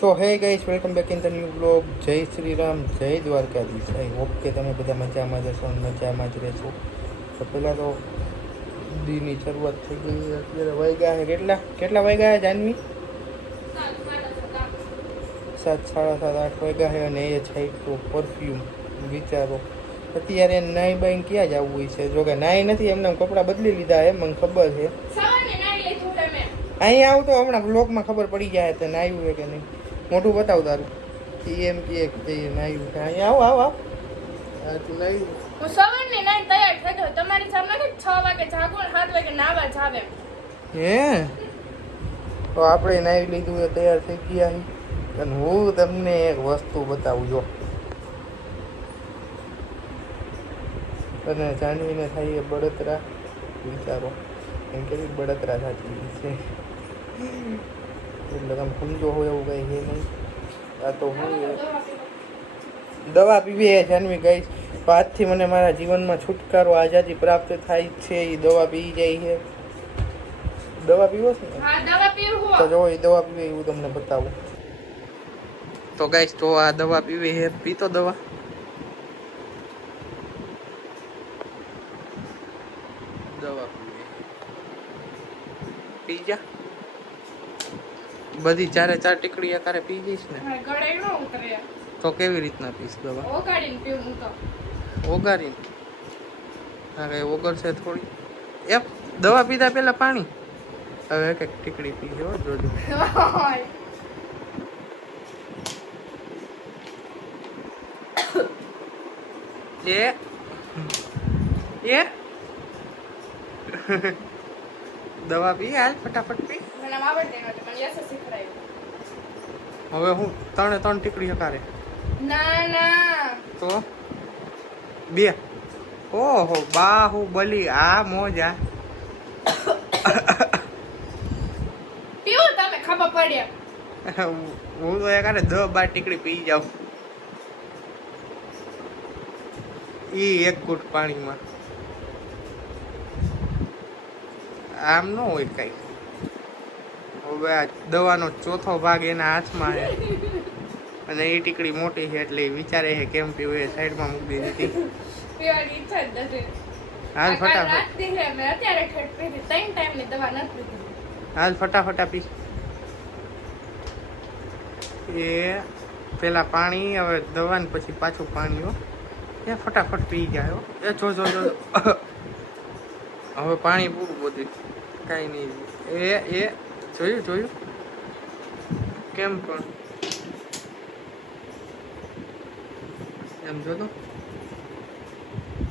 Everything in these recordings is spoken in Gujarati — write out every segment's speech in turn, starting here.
સો હે guys, welcome back in the new blog. જય શ્રી રામ, જય દ્વારકાધીશ. આઈ હોપ કે તમે બધા મજામાં જશો અને મજામાં જ રહેશો. તો પહેલાં તો દીની શરૂઆત થઈ ગઈ. અત્યારે વાગ્યા છે કેટલા વાગ્યા છે જાનવી? 7, 7:30, 8 વાગ્યા છે અને એ છે તો પરફ્યુમ. વિચારો અત્યારે નાઈ બાઈને ક્યાં જવું હોય છે? જો કે નાઈ નથી, એમને કપડાં બદલી લીધા છે, મને ખબર છે. અહીંયા આવું તો હમણાં બ્લોગમાં ખબર પડી જાય તો નાયું છે કે નહીં. મોઢું બતાવ તારું. એમ કે નાયું છે. અહીંયા આવ તું નાયું. હું સવારની નાઈ તૈયાર થઈ ગયો. તમારી સામે 6 વાગે જાગું 7 વાગે નાવા જાવે. હે તો આપણે નાઈ લીધું એ તૈયાર થઈ ગયા છે. અને હું તમને એક વસ્તુ બતાવું જો. અને જાનવીને થાય એ બળતરા. વિચારો એમ કેવી બળતરા થતી છે. એટલે તમે સમજો હોય એવું કઈ છે નહીં. આ તો હું દવા પીવી એ જાનવી ગઈ. આજથી મને મારા જીવનમાં છુટકારો, આઝાદી પ્રાપ્ત થાય છે. એ દવા પી જાય છે. દવા પીવો છે ને? હા, દવા પીવું. તો જો એ દવા પીવે એવું તમને બતાવું. તો ગાઈસ, તો આ દવા પીવી છે. પીતો દવા. દવા પીવી પી જા. બધી 4 ટીકડી એકારે પી જઈશ ને ગળે ન ઉતરે તો કેવી રીતના પીશ દવા? ઓગાડીને પીવું હું તો. ઓગારીને? હા, કઈ ઓગળશે થોડી. એમ દવા પીધા પેલા પાણી. હવે એક ટીકડી પીજો જોજો. એ દવા પી હાલ, ફટાફટ પી. મને આવડે નહોતું, મને યસે શીખડાયું. હવે હું 3 ટીકડી હકારે. ના તો 2. ઓહો, બાહુબલી. આ મોજા પીવું તમે ખબર પડે. હું તો એકારે 10-12 ટીકડી પી જાઉં. ઈ એક ઘૂંટ પાણીમાં. આમ ન હોય કઈ. હવે આ દવાનો ચોથો ભાગ એના હાથમાં છે અને એ ટીકડી મોટી છે એટલે વિચારે છે કેમ પીવું એ સાઈડમાં મૂકી દીધી. પીવાની ઈચ્છા જ નથી. હાલ ફટાફટ. રાતથી છે મેં અત્યારે ઠેઠ પીધી. 3 ટાઈમની દવા નથી પીધી. હાલ ફટાફટ આપી. એ પેલા પાણી, હવે દવા ને પછી પાછું પાણી. હો એ ફટાફટ પી જાય. હો એ જો હવે પાણી પૂરું બધું. કાંઈ નહીં. એ જોયું કેમ પણ એમ જોતો.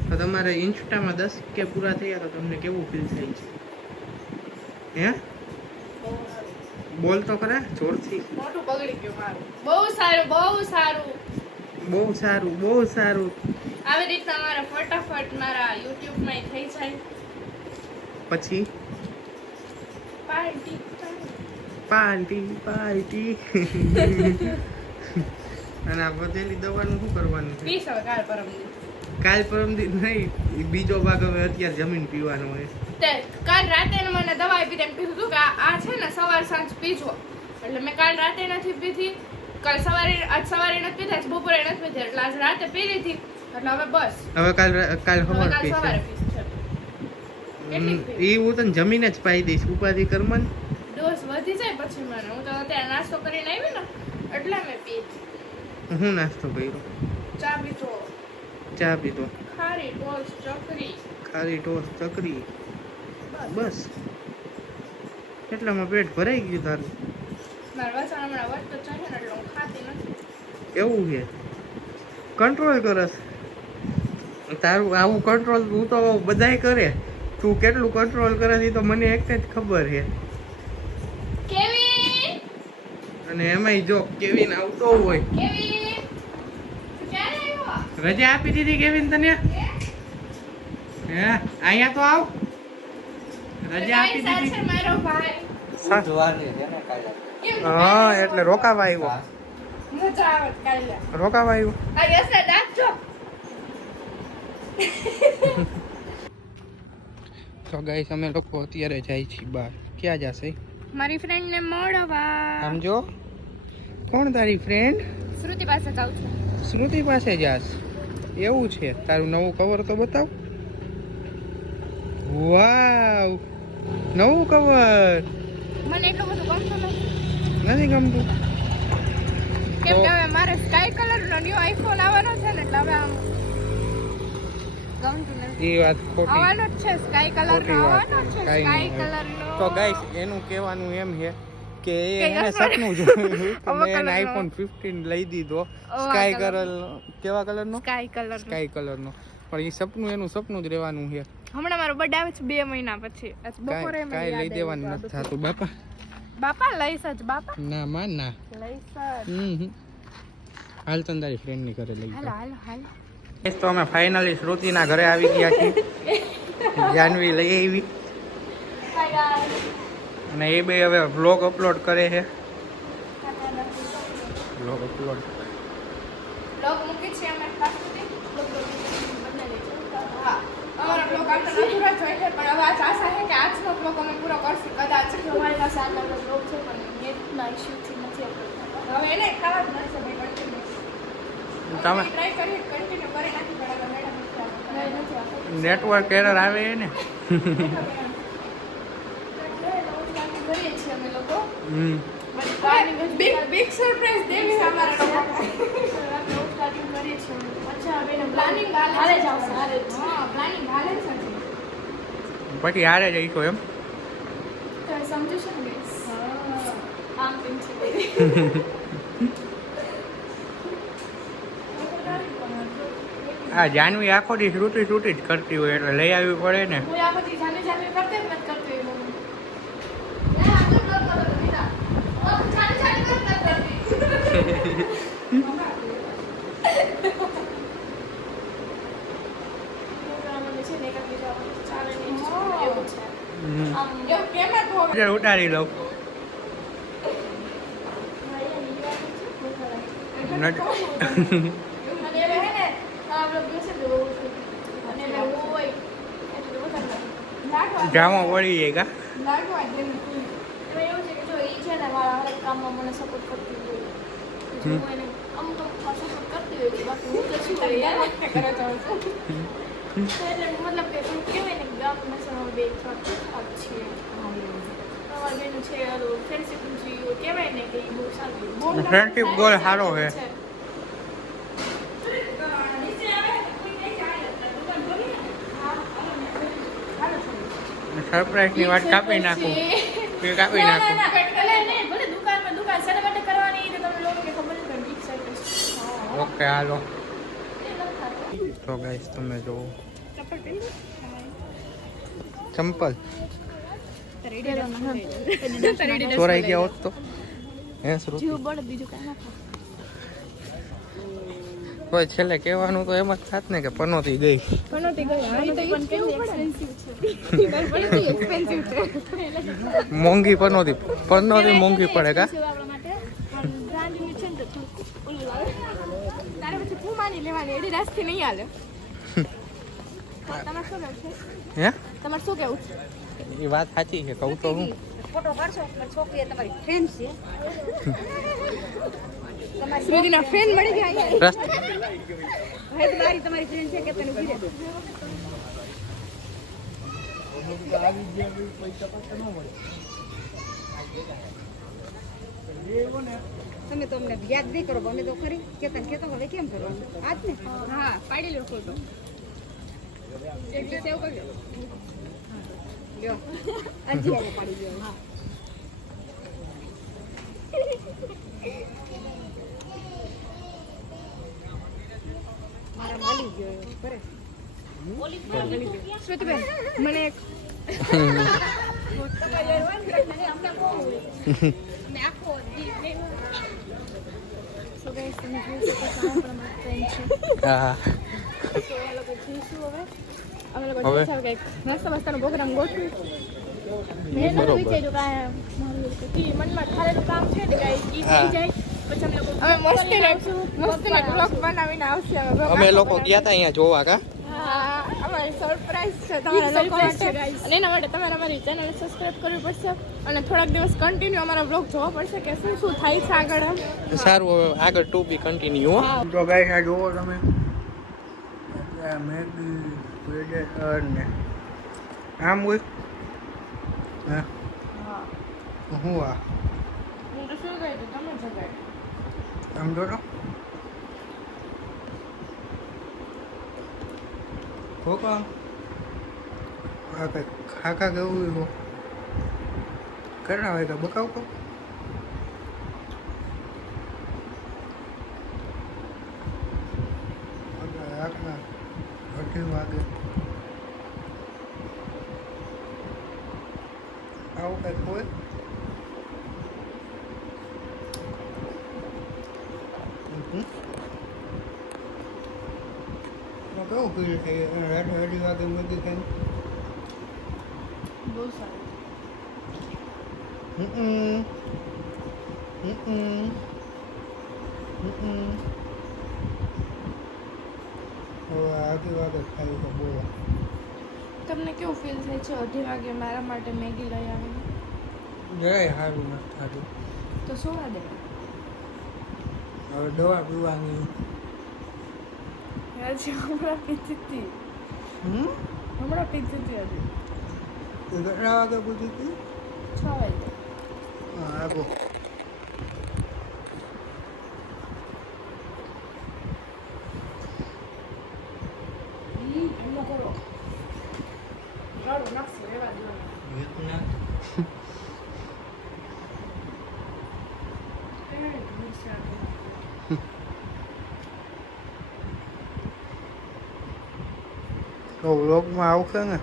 તો તમારે ઇન્સ્ટામાં 10K પૂરા થયા તો તમને કેવું ફીલ થાય છે? હે બોલ તો ખરા જોરથી. મોટું બગડી ગયું મારું. બહુ સારું. બહુ સારું. આવી રીતના મારા ફટાફટ મારા YouTube માં થઈ જાય. પછી પાર્ટી અને આ વધેલી દવાનું શું કરવાનું છે? પીસ હવે કાલ પરમદી નહીં, બીજો ભાગ હવે અત્યારે જમીન પીવાનો હોય. કાલ રાતે મને દવા આપી તેમ કીધું હતું કે આ છે ને સવાર સાંજ પીજો. એટલે મેં કાલ રાતે નથી પીધી, આજ સવારે નથી પીધી, બપોરે નથી પીધી, એટલે આજ રાતે પી લીધી. એટલે હવે બસ હવે કાલ સવારે પીશ. એ હું તને જમીને જ પાઈ દઈશ. ઉપાધિ કરમન ડોઝ વધી જાય પછી મને. હું તો અત્યારે નાસ્તો કરીને આવી ને એટલે મેં પી. હું નાસ્તો કર્યો? ચા પીધો. ખારી ટોસ્ટ ચકરી. બસ એટલામાં પેટ ભરાઈ ગયું તારું. મારા વસણ હમણાં વધતો ચાલે ને એટલે હું ખાતી નથી. એવું છે? કંટ્રોલ કરસ તારું. આવું કંટ્રોલ હું તો બધાય કરે. તું કેટલું કંટ્રોલ કરે છે તો મને એક જ ખબર છે. કેવિન! અને એમાંય જો કેવિન આવતો હોય. કેવિન! ક્યારે આવ્યો? રજા આપી દીધી કેવિન તને? હે અહીંયા તો આવ. રજા આપી દીધી. મારો ભાઈ હા, એટલે રોકાવા આવ્યો. મજા આવે કાલે. રોકાવા આવ્યો. આ યસને દાંત જો. તો ગાઈસ, અમે લોકો અત્યારે જાય છીએ બહાર. ક્યાં જશે? મારી ફ્રેન્ડ ને મળવા. આમ જો કોણ તારી ફ્રેન્ડ? શ્રુતિ પાસે જાઉં છું. શ્રુતિ પાસે જાસ? એવું છે? તારું નવું કવર તો બતાવ. વાવ, નવું કવર. મને એટલું બધું ગમતું નથી. નથી ગમતું? કેમ કે હવે મારે સ્કાય કલર નો ન્યુ આઈફોન આવવાનો છે ને, એટલે હવે આમ ગમતું નથી. એ વાત ખોટી. આવવાનો જ છે સ્કાય કલર નો, ખોટી વાત આવવાનો છે. છે કાંઈ સ્કાય નહીં હોય. કલર નો. તો ગાઈસ એનું કહેવાનું એમ છે કે કે એને યસ, સપનું જોયું કે આવા મેં colour નો. આઈફોન 15 લઈ દીધો. આવા સ્કાય colour કલર, કેવા કલરનો? સ્કાય કલર નો. સ્કાય કલરનો. પણ એ સપનું એનું સપનું જ રહેવાનું છે. હમણાં મારો બર્થડે આવે છે 2 મહિના પછી. આજ બપોરે મને કાંઈ લઈ યાદ દેવાનું આવ્યું નથી થતું બાપા. બાપા લઈશ જ બાપા. ના માં ના. લઈશ જ. હાલ તને તારી ફ્રેન્ડની ઘરે લઈ હાલો હાલો હાલો. તો અમે ફાઇનલી શ્રુતિના ઘરે આવી ગયા છીએ. જાનવી લઈ આવી બાય ગાઈસ. અને એ બે હવે વ્લોગ અપલોડ કરે છે. વ્લોગ અપલોડ બ્લોગ મૂકી છે અમે પાછળથી બ્લોગ બનાવી છે. હા, અમારો બ્લોગ આટલો અધૂરો જ હોય છે, પણ હવે આજ આશા છે કે આજનો બ્લોગ અમે પૂરો કરશું. કદાચ અમારી પાસે આગળનો બ્લોગ છે પણ નેટના ઇશ્યુથી નથી અપલોડ થતો. હવે એને ખાવા જ મળશે ભાઈ કન્ટિન્યુ. તમે ટ્રાય કરીએ કન્ટિન્યુ કરી નાખી પણ હવે મેડમ નથી આવતા. નેટવર્ક એરર આવે છે ને. કરીએ છીએ અમે લોકો. હમ બિગ સરપ્રાઈઝ દેવી છે અમારા લોકો. સ્ટાર્ટિંગ કરીએ છીએ. અચ્છા બેન પ્લાનિંગ હાલે જ આવશે. હાલે જ. હા, પ્લાનિંગ હાલે જ છે. પછી હારે જઈશું એમ. તો સમજો છો ને ગાઈસ. હા, આમ તેમ છે. આ જાનવી આખો દી શ્રુતિ શ્રુતિ જ કરતી હોય એટલે લઈ આવવી પડે ને. હું આ બધી જાને જાને કરતે જ મત કરતી હોય મમ્મી. એ આ તો કરતો હતો બેટા. ઓ જાને જાને કરતી. ઉતારી લઉં. જામો વળી જાય કા. એવું છે કે જો એ છે ને મારા હરેક કામમાં મને સપોર્ટ કરતી હોય. જો હું એને અમુક સપોર્ટ કરતી હોય તો બાકી હું તો શું હોય યાર કરે તો એટલે મતલબ કે એમ કહેવાય ને ગામમાં સૌ બે સાથ છીએ. અમારા બેનું છે ફ્રેન્ડશીપ છે કહેવાય ને કે એ બહુ સારું. ફ્રેન્ડશીપ ગોલ સારો છે. સરપ્રાઈઝ ની વાત કાપી નાખું. કાપી નાખું. ઓકે હાલો. તો ગાઈસ તમે જો ચંપલ ચોરાઈ ગયા હોત તો હે શ્રુતિ કોઈ છેલ્લે કહેવાનું તો એમ જ થાત ને કે પનોતી ગઈ. મોંઘી પનોતી મોંઘી પડે કા. તારે પછી પૂમાની લેવાની એડી રાસ્તી નહીં હાલે. તમારે શું કેવું છે? હે તમારે શું કેવું છે? એ વાત સાચી છે કહું તો હું. ફોટો પાડશો મારી છોકરી તમારી ફ્રેન્ડ છે શ્રુતિના ફ્રેન્ડ મળી ગયા રસ્તા હવે તમારી ફ્રેન્ડ છે કે તને ઉભી રહે તમે તો અમને યાદ નહીં કરો અમે તો ખરી કેતા હવે કેમ કરવાનું આજ ને હા પાડી લો ફોટો એટલે સેવ કરજો લ્યો હજી આને પાડી દો હા મારા માલી ગયો કરે શ્રુતિબેન મને એક હા મસ્ત મસ્તનો પ્રોગ્રામ ગોઠવી મેં નતું વિચાર્યું કે મનમાં ઠારેલું કામ છે ને કાંઈ ઈ થઈ જાય પછી અમે મસ્તીનો બ્લોગ બનાવીને આવશે અમે લોકો ગયા હતા અહીંયા જોવા કા. હા અમારી સરપ્રાઈઝ છે તમારા લોકો માટે અને એના માટે તમારે અમારી ચેનલ સબસ્ક્રાઇબ કરવી પડશે અને થોડાક દિવસ કન્ટિન્યુ અમારા બ્લોગ જોવા પડશે કે શું શું થાય છે આગળ એમ. સારું હવે આગળ ટુ બી કન્ટિન્યુ હો. તો ગાઈસ આ જોવો તમે મેગી પ્રેડેટર ને આમ હોય હા હું આ હું તો શું કહી દઉં તમે જગાડ સમજો તો હો કામ આ કંઈક ખાખા કેવું હો કરના હોય તો બકાવ તો આખા 8 વાગે આવું કંઈક હોય કેવું ફીલ થાય રાતે 8 વાગે મેગી ખાઈ બહુ સારું. આખી વાગે ખાઈ તો બોલો તમને કેવું ફીલ થાય છે 2:30 વાગે મારા માટે મેગી લઈ આવીને? જરાય સારું નથી થતું તો સુવા દે. હવે દવા પીવાની હજી હમણાં પીધી હતી હજી કેટલા વાગે પૂછી હતી 6 વાગે. હા આપો એમ કરો ગાળું નાખશું એવા દેવાના. તો વ્લોગમાં આવશે ને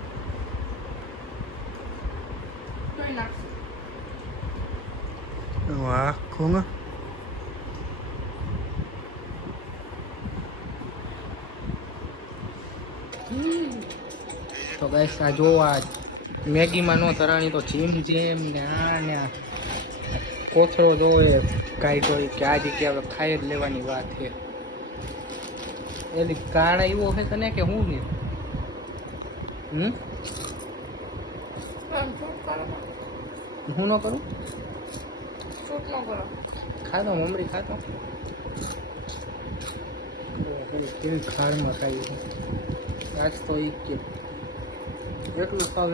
તોય નાખશું. વાહ ખોંગ તો ગાઈસ આ જો આ મેગીમાં નો તરાણી તો જીમ જેમ ને આ ને આ કોથળો જોવે કાંઈ કોઈ કે આ જગ્યાએ આપણે ખાઈ જ લેવાની વાત છે એલી કાળા એવો છે તને કે હું ને હું ન કરું શૂટ ન કરો. ખાતો મમરી ખાતો કેવી ખાડમાં ખાઈ છે આજ તો એ કે એટલું ખાવ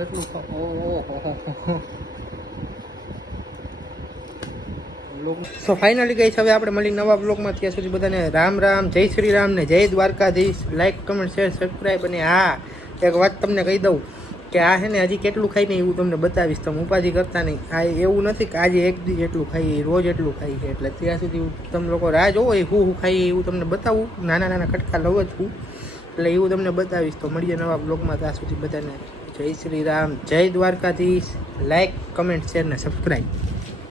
સો ફાઇનલી ગઈ છે હવે આપણે મળી નવા બ્લોગમાં. ત્યાં સુધી બધાને રામ રામ, જય શ્રી રામ ને જય Dwarkadhish. Like comment share subscribe. અને હા એક વાત તમને કહી દઉં કે આ છે ને હજી કેટલું ખાઈ ને એવું તમને બતાવીશ. તમે ઉપાધિ કરતા નહીં. આ એવું નથી કે આજે એક દી એટલું ખાઈએ રોજ એટલું ખાઈ છે. એટલે ત્યાં સુધી તમે લોકો રાહ જોવો એ હું ખાઈએ એવું તમને બતાવું. નાના નાના કટકા લઉં જ છું એટલે એવું તમને બતાવીશ. તો મળીએ નવા બ્લોગમાં. ત્યાં સુધી બધાને જય શ્રી રામ, જય દ્વારકાધીશ. લાઈક કમેન્ટ શેર ને સબસ્ક્રાઈબ.